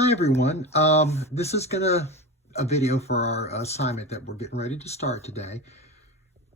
Hi everyone. This is a video for our assignment that we're getting ready to start today.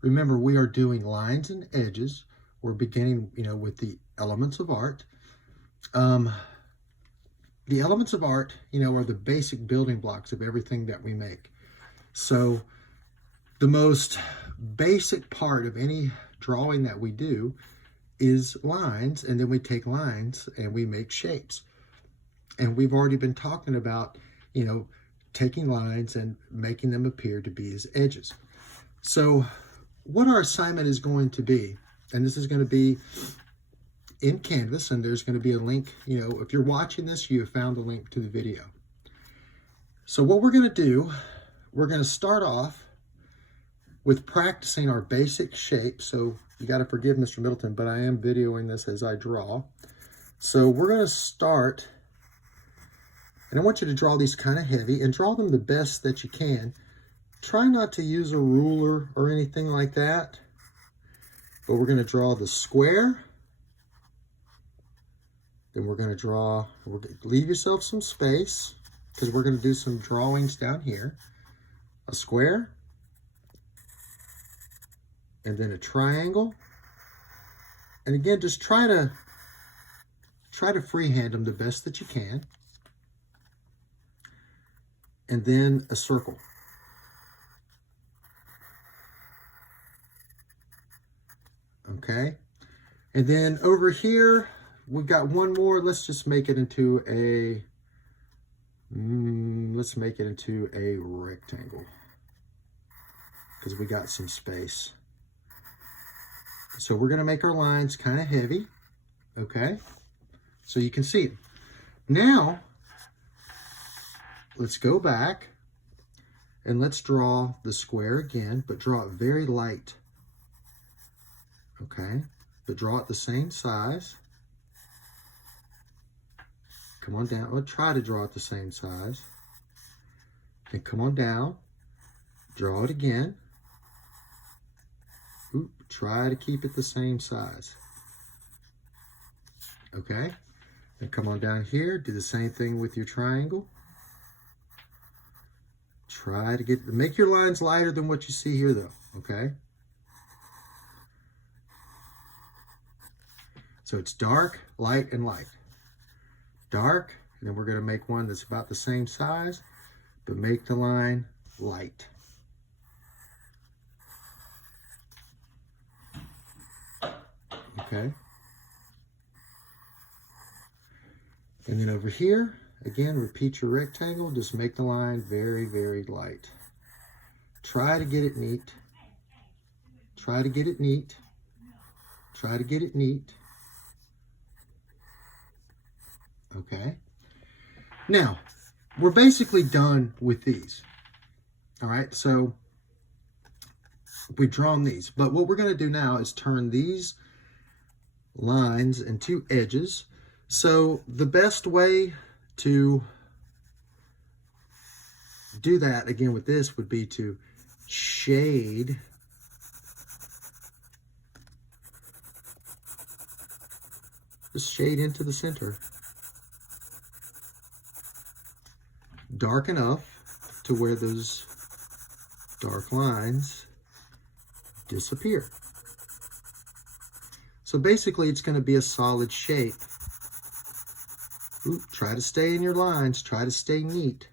Remember, we are doing lines and edges. We're beginning, with the elements of art. The elements of art, are the basic building blocks of everything that we make. So the most basic part of any drawing that we do is lines, and then we take lines and we make shapes. And we've already been talking about, taking lines and making them appear to be as edges. So what our assignment is going to be, and this is going to be in Canvas, and there's going to be a link, if you're watching this, you have found a link to the video. So what we're going to do, we're going to start off with practicing our basic shape. So you got to forgive Mr. Middleton, but I am videoing this as I draw. So we're going to start. And I want you to draw these kind of heavy and draw them the best that you can. Try not to use a ruler or anything like that. But we're going to draw the square. Then we're going to leave yourself some space because we're going to do some drawings down here. A square. And then a triangle. And again, just try to freehand them the best that you can. And then a circle. Okay. And then over here, we've got one more. Let's just make it into a, rectangle. Because we got some space. So we're going to make our lines kind of heavy. Okay. So you can see it. Now, let's go back and let's draw the square again, but draw it very light. Okay, but draw it the same size. Come on down. We'll try to draw it the same size. Then come on down. Draw it again. Oop, try to keep it the same size. Okay, then come on down here. Do the same thing with your triangle. Try to make your lines lighter than what you see here though, okay? So it's dark, light, and light. Dark, and then we're gonna make one that's about the same size, but make the line light. Okay? And then over here, again, repeat your rectangle. Just make the line very, very light. Try to get it neat. Try to get it neat. Try to get it neat. Okay. Now, we're basically done with these. All right, so we've drawn these. But what we're going to do now is turn these lines into edges. So the best way to do that again with this would be to shade into the center. Dark enough to where those dark lines disappear. So basically it's going to be a solid shape. Ooh, try to stay in your lines. Try to stay neat.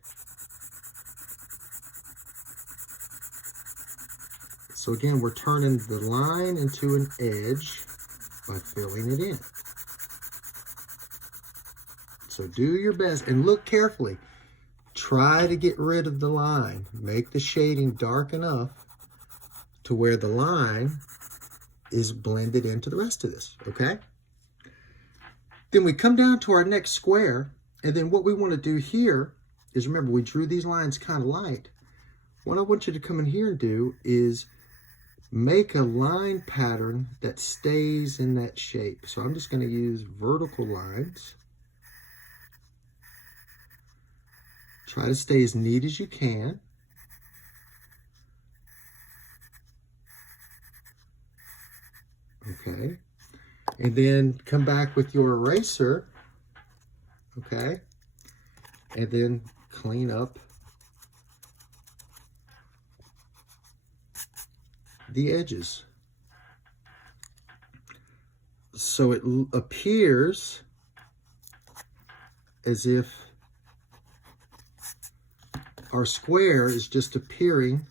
So again, we're turning the line into an edge by filling it in. So do your best and look carefully. Try to get rid of the line. Make the shading dark enough to where the line is blended into the rest of this, okay? Then we come down to our next square, and then what we want to do here is, remember, we drew these lines kind of light. What I want you to come in here and do is make a line pattern that stays in that shape. So I'm just going to use vertical lines. Try to stay as neat as you can. Okay. And then come back with your eraser, okay? and then clean up the edges. So it appears as if our square is just appearing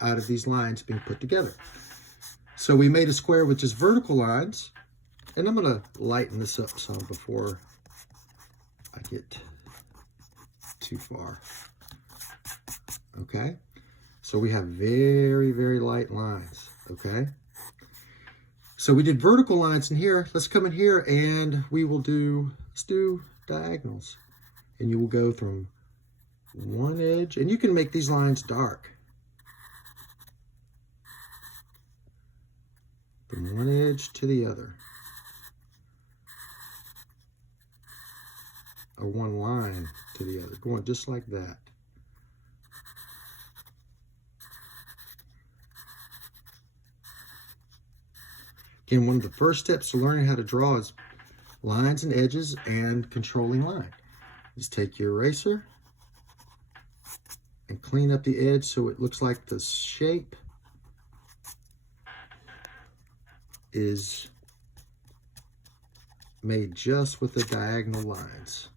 out of these lines being put together. So we made a square with just vertical lines, and I'm going to lighten this up some before I get too far. Okay, so we have very, very light lines. Okay, so we did vertical lines in here. Let's come in here and we will do, let's do diagonals. And you will go from one edge, and you can make these lines dark. From one edge to the other. Or one line to the other, going just like that. Again, one of the first steps to learning how to draw is lines and edges and controlling line. Just take your eraser and clean up the edge so it looks like the shape is made just with the diagonal lines.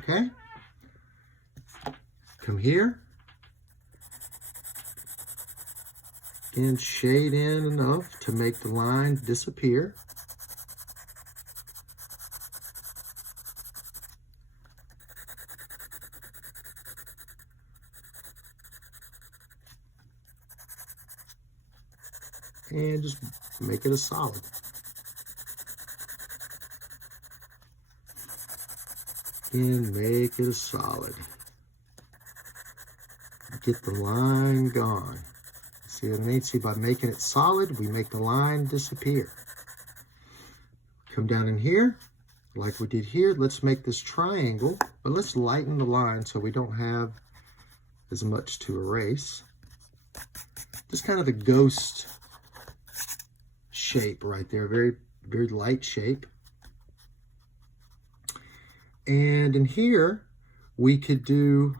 Okay? Come here and shade in enough to make the line disappear. And just make it a solid. And make it a solid. Get the line gone. See what I mean? See, by making it solid, we make the line disappear. Come down in here, like we did here. Let's make this triangle, but let's lighten the line so we don't have as much to erase. Just kind of the ghost shape right there, very, very light shape. And in here, we could do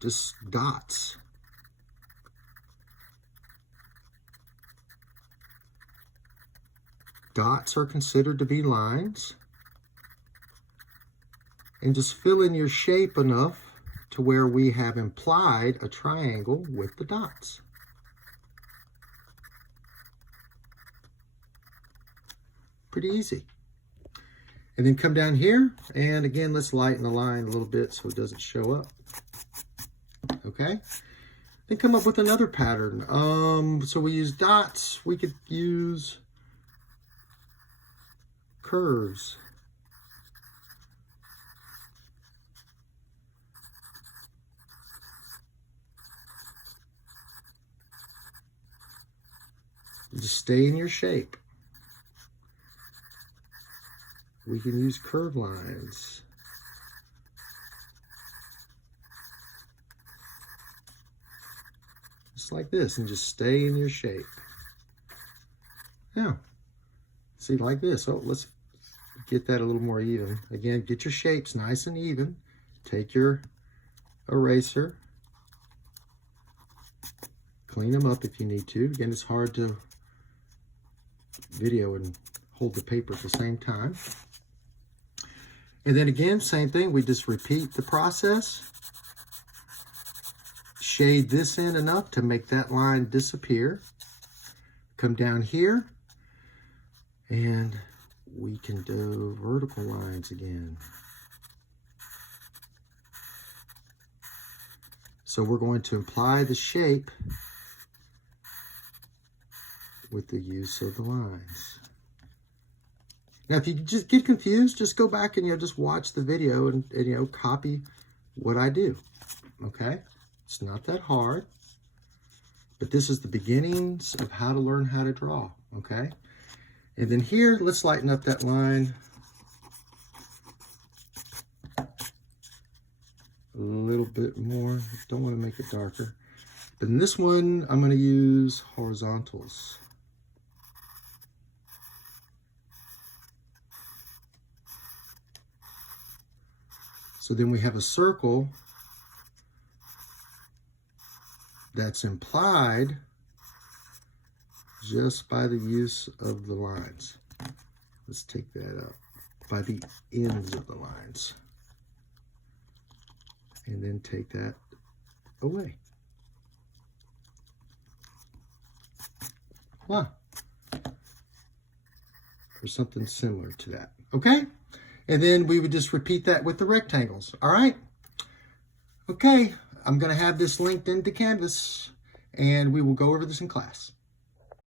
just dots. Dots are considered to be lines. And just fill in your shape enough to where we have implied a triangle with the dots. Pretty easy. And then come down here, and again, let's lighten the line a little bit so it doesn't show up. Okay? Then come up with another pattern. So we use dots. We could use curves. Just stay in your shape. We can use curved lines. Just like this, and just stay in your shape. Yeah. See, like this. Oh, let's get that a little more even. Again, get your shapes nice and even. Take your eraser. Clean them up if you need to. Again, it's hard to video and hold the paper at the same time. And then again, same thing, we just repeat the process. Shade this in enough to make that line disappear. Come down here, and we can do vertical lines again. So we're going to imply the shape with the use of the lines. Now, if you just get confused, just go back and just watch the video and copy what I do. Okay, it's not that hard, but this is the beginnings of how to learn how to draw. Okay, and then here, let's lighten up that line a little bit more. Don't want to make it darker. But in this one, I'm going to use horizontals. So then we have a circle that's implied just by the use of the lines. Let's take that up. By the ends of the lines. And then take that away. Or something similar to that. Okay? And then we would just repeat that with the rectangles. All right? Okay, I'm going to have this linked into Canvas, and we will go over this in class.